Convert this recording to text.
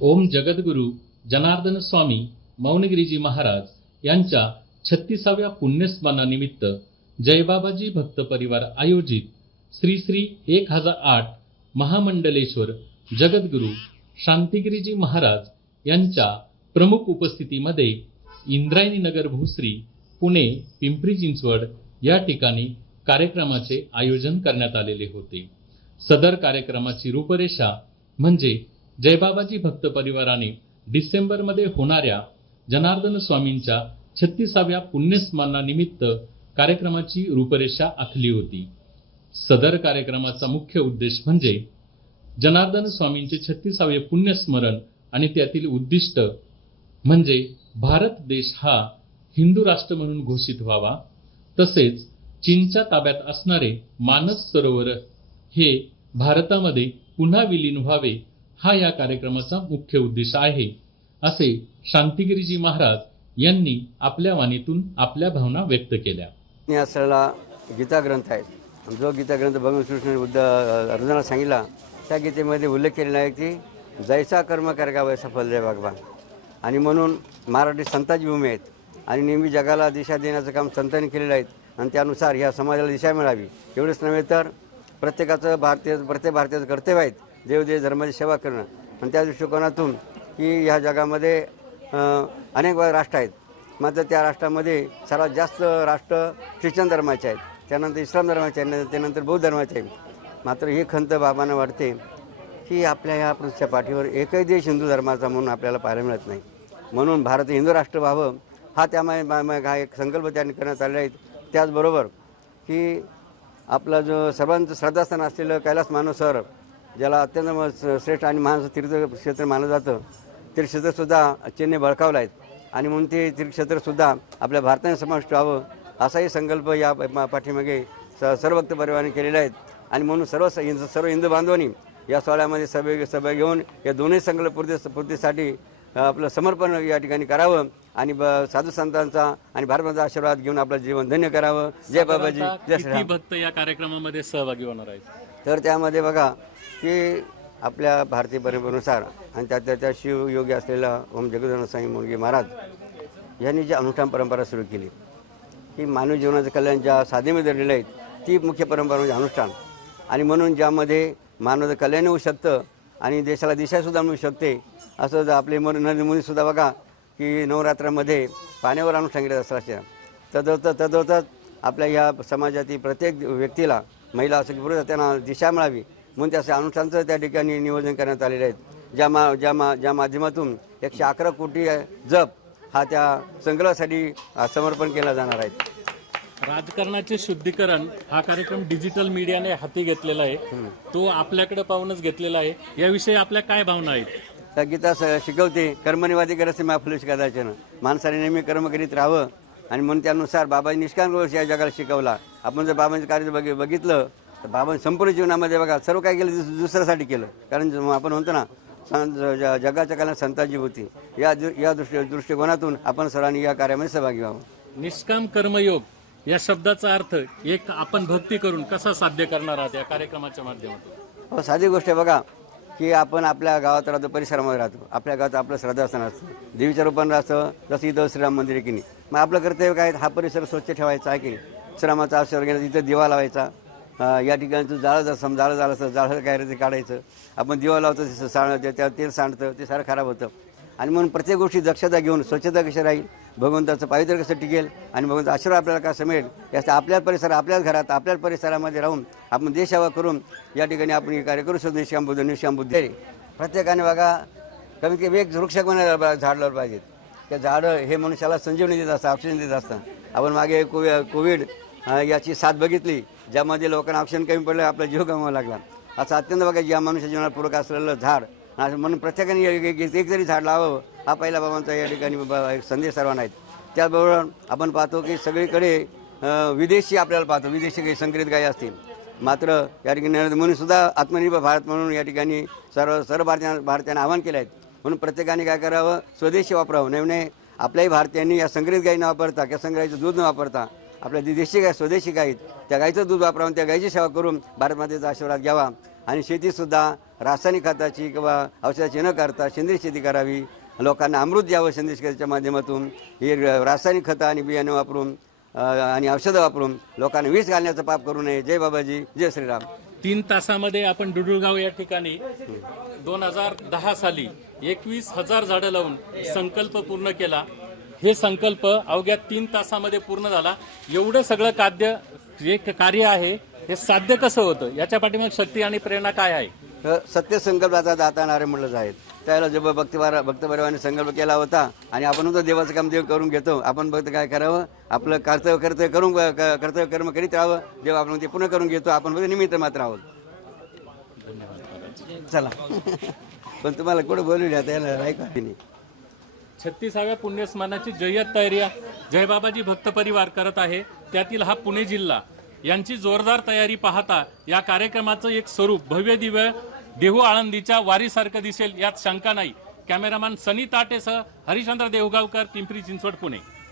ओम जगद्गुरु जनार्दन स्वामी मौनगिरीजी महाराज यांच्या 36व्या पुण्यस्मरणानिमित्त जयबाबाजी भक्त परिवार आयोजित श्री श्री 1008 महामंडलेश्वर जगद्गुरु शांतिगिरीजी महाराज यांच्या प्रमुख उपस्थितीमध्ये इंद्रायणी नगर भोसरी पुणे पिंपरी चिंचवड या ठिकाणी कार्यक्रमाचे आयोजन करण्यात आलेले होते। सदर कार्यक्रमाची रूपरेषा म्हणजे जयबाबाजी भक्त परिवाराने डिसेंबरमध्ये होणाऱ्या जनार्दन स्वामींच्या 36व्या पुण्यस्मरणानिमित्त कार्यक्रमाची रूपरेषा आखली होती। सदर कार्यक्रमाचा मुख्य उद्देश म्हणजे जनार्दन स्वामींचे 36वे पुण्यस्मरण आणि त्यातील उद्दिष्ट म्हणजे भारत देश हा हिंदू राष्ट्र म्हणून घोषित व्हावा, तसेच चीनच्या ताब्यात असणारे मानस सरोवर हे भारतामध्ये पुन्हा विलीन व्हावे हा या कार्यक्रमाचा मुख्य उद्देश आहे, असे शांतिगिरीजी महाराज यांनी आपल्या वाणीतून आपल्या भावना व्यक्त केल्या। असलेला गीता ग्रंथ आहे, जो गीता ग्रंथ भगवान श्रीकृष्ण अर्जुनाला सांगितला त्या गीतेमध्ये उल्लेख केलेला आहे की जैसा कर्म करगा वैसा फल दे भगवान। आणि म्हणून मराठी संतांची भूमी आहेत आणि नेहमी जगाला दिशा देण्याचं काम संतांनी केलेलं आहे आणि त्यानुसार ह्या समाजाला दिशा मिळावी एवढंच नव्हे तर प्रत्येक भारतीयाचं कर्तव्य आहे देवदेव धर्माची सेवा करणं। आणि त्या दृष्टिकोनातून की ह्या जगामध्ये अनेक राष्ट्र आहेत, मात्र त्या राष्ट्रामध्ये सर्वात जास्त राष्ट्र ख्रिश्चन धर्माचे आहेत, त्यानंतर इस्लाम धर्माचे आहेत, त्यानंतर बौद्ध धर्माचे आहेत। मात्र ही खंत बाबांना वाटते की आपल्या ह्या पृथ्वीच्या पाठीवर एकही देश हिंदू धर्माचा म्हणून आपल्याला पाहायला मिळत नाही, म्हणून भारत हिंदू राष्ट्र व्हावं हा त्यामुळे हा एक संकल्प त्यांनी करण्यात आलेला आहे। त्याचबरोबर की आपला जो सर्वांचं श्रद्धास्थान असलेलं कैलास मानसरोवर ज्याला अत्यंत श्रेष्ठ आणि महान तीर्थक्षेत्र मानलं जातं, तीर्थक्षेत्रसुद्धा चीनने बळकावलं आहे आणि म्हणून ते तीर्थक्षेत्रसुद्धा आपल्या भारताने समाविष्ट व्हावं असाही संकल्प या पाठीमागे सर्व भक्त परिवाराने केलेले आहेत। आणि म्हणून सर्व हिंदू बांधवांनी या सोहळ्यामध्ये सभा घेऊन या दोन्ही संकल्प पूर्तीसाठी आपलं समर्पण या ठिकाणी करावं आणि साधू संतांचा आणि भारताचा आशीर्वाद घेऊन आपलं जीवन धन्य करावं। जय बाबाजी, जय श्री भक्त या कार्यक्रमामध्ये सहभागी होणार आहेत? तर त्यामध्ये बघा की आपल्या भारतीय परंपरेनुसार आणि त्या शिवयोगी असलेला ओम जगद्गुरु स्वामी मौनगिरी महाराज यांनी जी अनुष्ठान परंपरा सुरू केली की मानवी जीवनाचं कल्याण ज्या साधेमध्ये धरलेलं आहे ती मुख्य परंपरा म्हणजे अनुष्ठान। आणि म्हणून ज्यामध्ये मानवाचं कल्याण होऊ शकतं आणि देशाला दिशासुद्धा मिळू शकते असं आपले नरेंद्र मोदीसुद्धा बघा की नवरात्रामध्ये पाण्यावर अनुष्ठान केलं असं तदवतच आपल्या ह्या समाजातील प्रत्येक व्यक्तीला महिला असो की पुरुष त्यांना दिशा मिळावी म्हणून त्याचे अनुष्ठानचं त्या ठिकाणी नियोजन करण्यात आलेले आहेत, ज्या माध्यमातून 111 कोटी जप हा त्या संकल्पासाठी समर्पण केला जाणार आहे। राजकारणाचे शुद्धीकरण हा कार्यक्रम डिजिटल मीडियाने हाती घेतलेला आहे, तो आपल्याकडे पाहूनच घेतलेला आहे, याविषयी आपल्या काय भावना आहेत? त्या गीता शिकवते कर्मनिवादी करसे माफुले शिकायचे ना, माणसाने नेहमी कर्म करीत राहावं आणि म्हणून त्यानुसार बाबांनी निष्काम या जगाला शिकवला। आपण जर बाबांचं कार्य बघितलं तर बाबांनी संपूर्ण जीवनामध्ये बघा सर्व काय केलं दुसऱ्यासाठी केलं, कारण आपण म्हणतो ना जगाच्या काळात संतांची होती या दृष्टिकोनातून आपण सर्वांनी या कार्यामध्ये सहभागी व्हावं। निष्काम कर्मयोग या शब्दाचा अर्थ एक आपण भक्ती करून कसा साध्य करणार आहात या कार्यक्रमाच्या माध्यमातून? हो, साधी गोष्ट आहे बघा की आपण आपल्या गावात राहतो, परिसरामध्ये राहतो, आपल्या गावात आपलं श्रद्धास्थान असतं, देवीच्या रूपानं असतं, जसं इथं श्रीराम मंदिर आहे की नाही, मग आपलं कर्तव्य काय हा परिसर स्वच्छ ठेवायचा आहे की श्रीरामाचा आशीर्वाद घ्यायचा, इथं दिवा लावायचा, या ठिकाणी जाळं झालं असतं जाळं काय ते काढायचं, आपण दिवा लावतो त्या तेल सांडतं ते सारं खराब होतं। आणि म्हणून प्रत्येक गोष्टी दक्षता घेऊन स्वच्छता कशी राहील, भगवंताचं पावित्र्य कसं टिकेल आणि भगवंताचा आशीर्वाद आपल्याला कसं मिळेल याचा आपल्या परिसरात आपल्याच घरात आपल्याच परिसरामध्ये राहून आपण देशसेवा करून या ठिकाणी आपण हे कार्य करू शकतो। निष्काम बुद्धी प्रत्येकाने बघा कमीत कमी एक वृक्षक झाड लावलं पाहिजेत। त्या झाडं हे मनुष्याला संजीवनी देत असतं, ऑक्सिजन देत असतं। आपण मागे कोविड याची साथ बघितली ज्यामध्ये लोकांना ऑक्सिजन कमी पडलं, आपला जीव गमावा लागला। असं अत्यंत बघा ज्या मनुष्य जीवनाला पूरक असलेलं झाड म्हणून प्रत्येकाने एक तरी झाड लावावं हा पहिला बाबांचा या ठिकाणी एक संदेश सर्वांना आहेत। त्याचबरोबर आपण पाहतो की सगळीकडे विदेशी आपल्याला पाहतो, विदेशी काही संकरित गायी असतील, मात्र या ठिकाणी नरेंद्र मोदीसुद्धा आत्मनिर्भर भारत म्हणून या ठिकाणी सर्व भारतीयांना आवाहन केलं आहे। म्हणून प्रत्येकाने काय करावं, स्वदेशी वापरावं, नवीन आपल्याही भारतीयांनी या संकरित गायी न वापरता किंवा संकरित दूध न वापरता आपल्या देशी गाय स्वदेशी गायीत त्या गायीचं दूध वापरावून त्या गायीची सेवा करून भारत मातेचा आशीर्वाद घ्यावा। आणि शेतीसुद्धा रासायनिक खताची किंवा औषधाची न करता सेंद्रिय शेती करावी, लोकांना अमृत द्यावं सेंद्रिय शेतीच्या माध्यमातून. हे रासायनिक खतं आणि बियाणे वापरून आणि औषधं वापरून लोकांना विष घालण्याचं पाप करू नये. जय बाबाजी, जय श्रीराम. 3 तासामध्ये आपण डुडुळगाव या ठिकाणी 2010 साली 21,000 झाडं लावून संकल्प पूर्ण केला. हे संकल्प अवघ्या 3 तासामध्ये पूर्ण झाला. एवढं सगळं जे कार्य आहे हे साध्य कसं होतं, याच्या पाठीमागे शक्ती आणि प्रेरणा काय आहे? तर सत्यसंकल्पाचा दाता नारे म्हटलं आहेत. त्याला जब भक्तपरिवाराने संकल्प केला होता आणि आपण होतो देवाचं काम देव करून घेतो. आपण फक्त काय करावं, आपलं कर्तव्य करून कर्तव्य कर्म करीत राहावं. देव आपण ते पुन्हा करून घेतो. आपण फक्त निमित्त मात्र आहोत. चला पण तुम्हाला कुठं बोलवलं त्याला ऐका नाही. 36व्या पुण्यस्मरणाची जय्यत तयारी जयबाबाजी भक्त परिवार करत आहे. त्यातील हा पुणे जिल्हा यांची जोरदार तयारी पाहता या कार्यक्रमाचं एक स्वरूप भव्य दिव्य देहू आळंदीच्या वारीसारखं दिसेल यात शंका नाही. कॅमेरामॅन सनी ताटेसह हरिश्चंद्र देवगावकर, पिंपरी चिंचवड, पुणे.